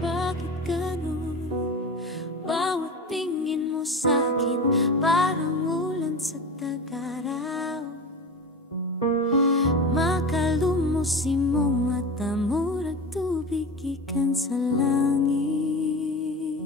Bakit ganun? Bawat tingin mo sa'kin parang ulan sa tag-araw. Makalumusin mong mata, murag tubig ikan sa langit.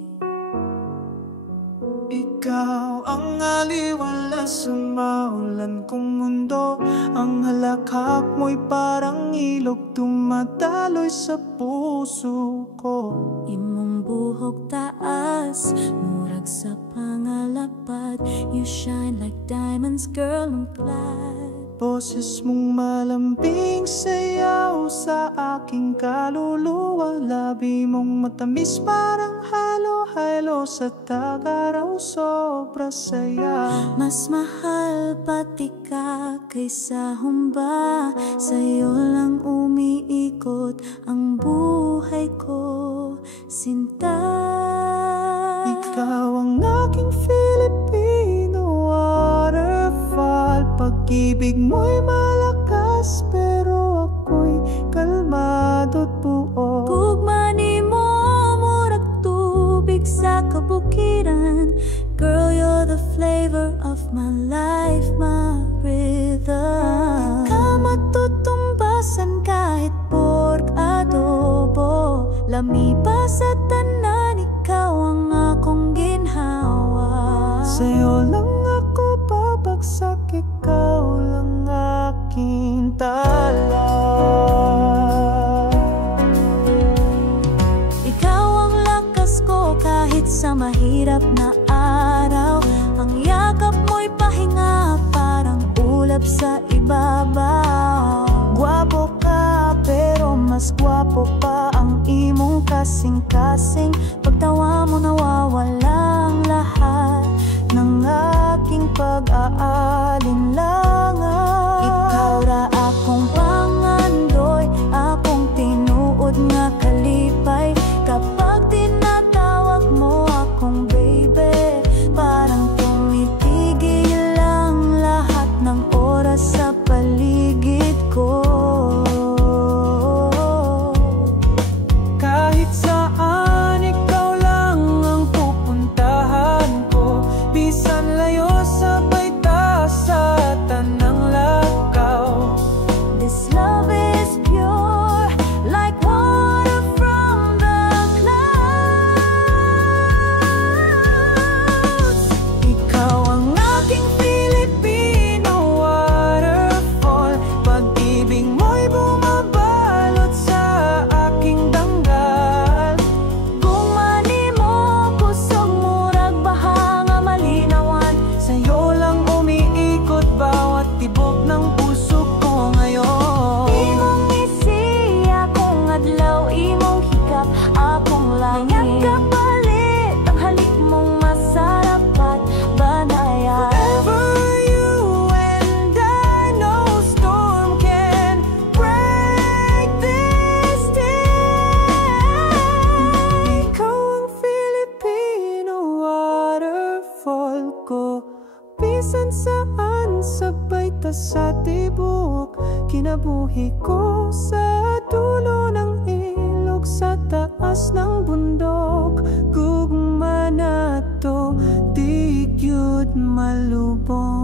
Ikaw ang aliwala sa maulan kong mundo. Ang halakhak mo'y parang ilog dumadaloy sa puso ko. Imong buhok taas, murag sa pangalapad. You shine like diamonds, girl, on plaid. Boses mong malambing sayaw sa aking kaluluwa. Labi mong matamis parang halo-halo sa tag-araw, sobra saya. Mas mahal pati ka kaysa humba. Sa'yo lang umiikot ang buhay ko, sinta. Ikaw ang aking Filipino waterfall. Pag-ibig mo'y malakas pero ako'y kalmado't buo. Gugma ni mo murag tubig sa kabukiran. Girl, you're the flavor of my life, my rhythm. Ikaw matutumbasan kahit pork adobo. Lami pa sa tanan, ikaw ang akong ginhawa. Sa'yo lang ako babagsak, ikaw lang aking tala. Ikaw ang lakas ko kahit sa mahirap na araw. Ang yakap mo'y pahinga parang ulap sa ibabaw. Gwapo ka pero mas gwapo pa ang imong kasing-kasing. Pagtawa mo nawawala ang lahat ng aking pag-aalinlangan. Ikaw ra akong pangandoy, akong tinuod nga kalipay. Kapag tinatawag mo akong baby, parang tumitigil lang lahat ng oras sa paligid ko. Kahit saan ikaw lang ang pupuntahan ko. Bisan layo sabay ta sa tanang lakaw. This love is pure, like water from the clouds. Ikaw ang aking Filipino waterfall. Pag-ibig mo'y bumabalot sa aking danggal. Gumani mo, pusong murag baha nga malinawan. Sa'yo lang umiikot bawat tibok ng puso ko ngayon. Imong ngisi, akong adlaw, imong hikap, akong langit. Kapalit, ang halik mong masarap at banayad. Forever you and I, no storm can break this day. Ikaw ang Filipino waterfall ko. Bisan saan sabay ta sa tibok. Kinabuhi ko sa dulo ng ilog, sa taas ng bundok. Gugma na to, di gyud malubong.